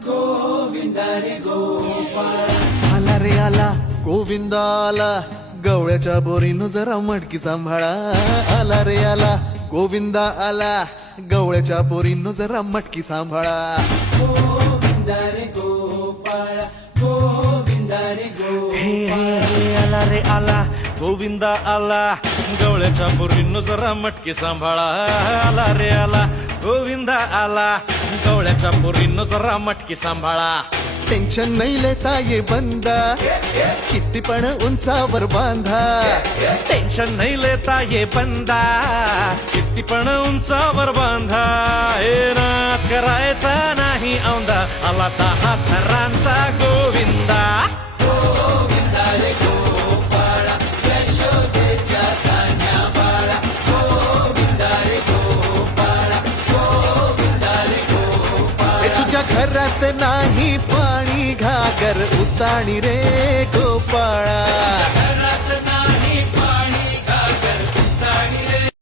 गोविंदा रे गोपाळा. आला रे आला गोविंदा आला, गवळ्याच्या बोरीनं जरा मटकी सांभाळा. आला रे आला गोविंदा आला, गवळ्याच्या बोरीनं जरा मटकी सांभाळा. गोविंदा रे गोपाळा, गोविंदा रे गोपाळा. आला रे आला गोविंदा आला, गवळ्याच्या बोरीनं जरा मटकी सांभाळा. आला रे आला गोविंदा आला, गवळ्याच्या बोरीनं जरा मटकी सांभाळा. टेन्शन नाही लेता ये बंदा, किती पण उंचावर बांधा. टेन्शन नाही लेता ये बंदा, किती पण उंचावर बांधा. हे नाद करायचा नाही औंदा, आला 10 थरांचा गोविंदा. गोविंदा रे गोपाळा, यशोदेच्या कान्या बाळा. गोविंदा रे गोपाळा, गोविंदा रे गोपाळा. तुझ्या घरात नाही पाणी, घागर उताणी रे.